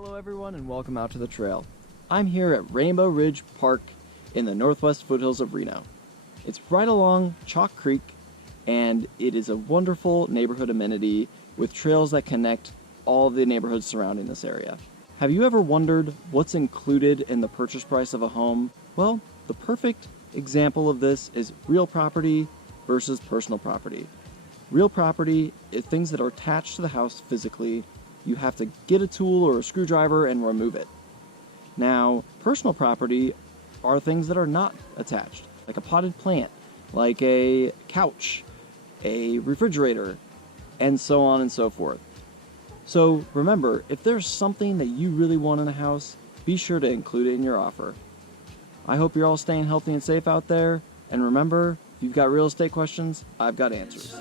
Hello everyone and welcome out to the trail. I'm here at Rainbow Ridge Park in the northwest foothills of Reno. It's right along Chalk Creek and it is a wonderful neighborhood amenity with trails that connect all the neighborhoods surrounding this area. Have you ever wondered what's included in the purchase price of a home? Well, the perfect example of this is real property versus personal property. Real property is things that are attached to the house physically. You have to get a tool or a screwdriver and remove it. Now, personal property are things that are not attached, like a potted plant, like a couch, a refrigerator, and so on and so forth. So remember, if there's something that you really want in a house, be sure to include it in your offer. I hope you're all staying healthy and safe out there, and remember, if you've got real estate questions, I've got answers.